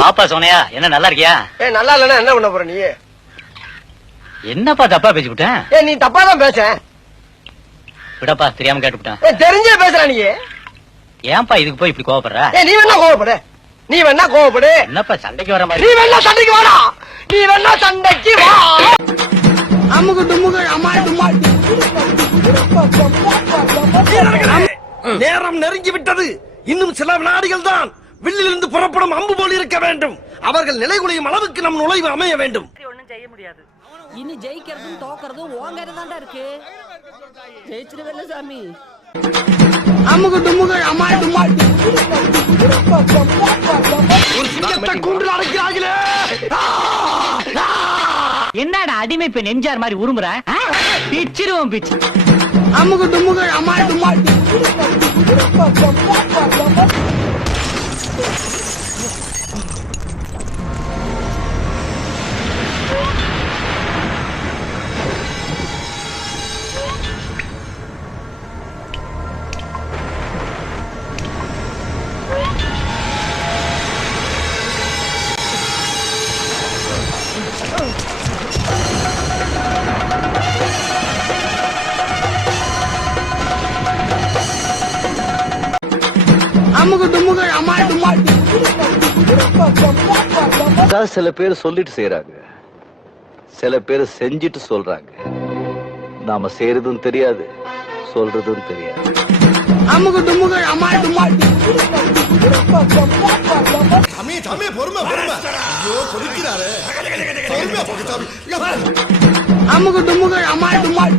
வாப்பா சோனியா, என்ன நல்லா இருக்கியா? நல்லா இல்லன்னா என்ன பண்ண போற நீ? என்னப்பா தப்பா பேசிவிட்டேன்? நீ தப்பா தான் பேச. விடப்பா, தெரியாம கேட்டுவிட்டேன். தெரிஞ்சே பேசுற நீ. ஏன்பா இதுக்கு போய் இப்படி கோவப்படுற? நீ வேணா கோவப்படு, நீ வேணா கோவப்படு. என்னப்பா சண்டைக்கு வர மாதிரி? நீ வேணா சண்டைக்கு வாடா, நீ வேணா சண்டைக்கு வா. அமுகு துமுகு அமால் துமால். நேரம் நெருங்கி விட்டது. இன்னும் சில வினாடிகள் தான். வில்லிலிருந்து புறப்படும் அம்பு போல் இருக்க வேண்டும். அவர்கள் நிலைகுலையும் அளவுக்கு நம் நுழைவு அமைய வேண்டும். ஒண்ணும் செய்ய முடியாது. இனி ஜெயிக்கிறதும் தோக்கறதும் ஓங்கற தான்டா இருக்கு. ஜெயிச்சிருவேல சாமி. அமுகு துமுகு அமால் துமால். ஒரு சிங்கத்தை கூண்டில் அடைக்கிறார்களே. என்னடா அடிமை பெண் எம்ஜிஆர் மாதிரி உருமுற? பிச்சிருவோம் பிச்சு. அமுகு துமுகு அமால் துமால். அமுகு துமுகு அமால் துமால். சில பேர் சொல்லிட்டு செய்யறாங்க, சில பேர் செஞ்சிட்டு சொல்றாங்க. நாம செய்யறதும் தெரியாது, சொல்றதும் தெரியாது. அமுகு துமுகு அமால் துமால். தம்பி தம்பி பொறுமை பொறுமை. ஐயோ கொதிக்கிறாரே. பொறுமை போடு தம்பி. அமுகு துமுகு அமால் துமால்.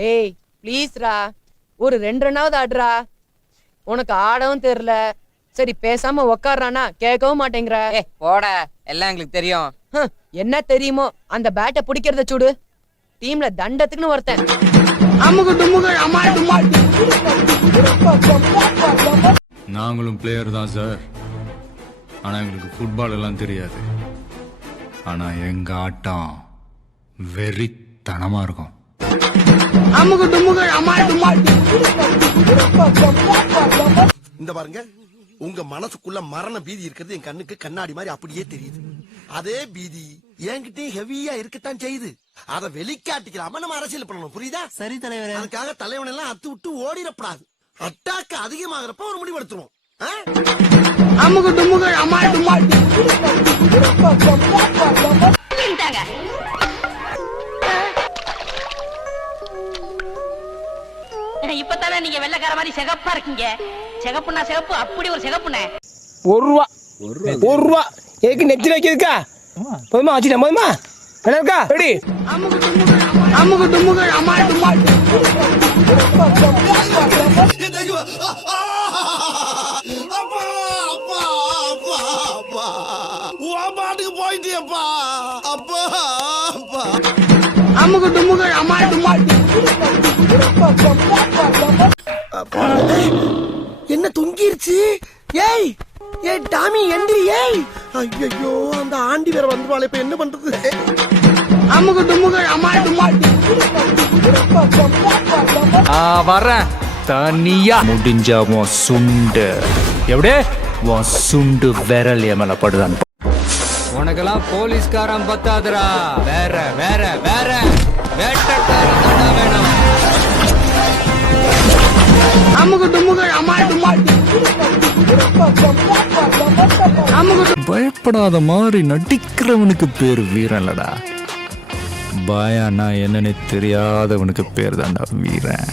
டேய் ப்ளீஸ் ரா, ஒரு 2 ரன்னாவது ஆடுறா. உனக்கு ஆடவும் தெரியல, சரி பேசாம உக்காடுறானா கேட்கவும் மாட்டேங்கிற. போட, எல்லாம் எங்களுக்கு தெரியும். என்ன தெரியுமோ, அந்த பேட்டை பிடிக்கிறத சுடு. டீம்ல தண்டத்துக்குன்னு ஒருத்தன். அமுகு துமுகு அமால் துமால். நாங்களும் பிளேயர் தான் சார், ஆனா எங்களுக்கு ஃபுட்பால் எல்லாம் தெரியாது. ஆனா எங்க ஆட்டம் வெறித்தனமா இருக்கும். அமுகு துமுகு அமால் துமால். இந்த பாருங்க, உங்க மனசுக்குள்ள மரண பீதி இருக்கிறது என் கண்ணுக்கு கண்ணாடி மாதிரி அப்படியே தெரியுது. அதே பீதி என்கிட்டயும் ஹெவியா இருக்கத்தான் செய்யுது. அத வெளிக்காட்டிக்கலாம நம்ம அரசியல் பண்ணணும், புரியுதா? சரி தலைவர். அதுக்காக தலைவன் எல்லாம் அத்து விட்டு ஓடிடப்படாது. அட்டாக்கு அதிகமாகறப்ப ஒரு முடிவு எடுத்துருவோம். அமுகு துமுகு அமால் துமால். இப்பதானே நீங்க வெள்ளக்கார மாதிரி சிகப்பா இருக்கீங்க. சிகப்புனா சிகப்பு, அப்படி ஒரு சிகப்புனே. 1 ரூபா ஏக்கு நெத்தில வைக்கிறதுக்கா? போதுமா வச்சுட்டேன், போதுமா? நல்லா இருக்கா? ரெடி? அமுகு துமுகு அமால் துமால். அப்பா அப்பா அப்பா அப்பா உன் பாட்டுக்கு போயிட்டியப்பா. அப்பா அப்பா. அமுகு துமுகு அமால் துமால். என்ன தொங்கிருச்சு? ஏய் ஏய் டாமி எந்திரி. ஏய் ஐயோ, அந்த ஆண்டி வேற வந்துவாளே, இப்ப என்ன பண்றது? அமுகு துமுகு அமால் துமால். வரேன் தனியா. முடிஞ்சாமோ சுண்டு எப்படியே உன் சுண்டு விரல் என் மேல படுதான். உனக்கெல்லாம் போலீஸ்காரன் பத்தாதுரா, வேற வேற வேற வேட்டக்காரன் வேணும். அமுகு துமுகு அமால் துமால். பயப்படாத மாதிரி நடிக்கிறவனுக்கு பேர் வீரன்லடா, பயனா என்னன்னு தெரியாதவனுக்கு பேர் தான்டா வீரன்.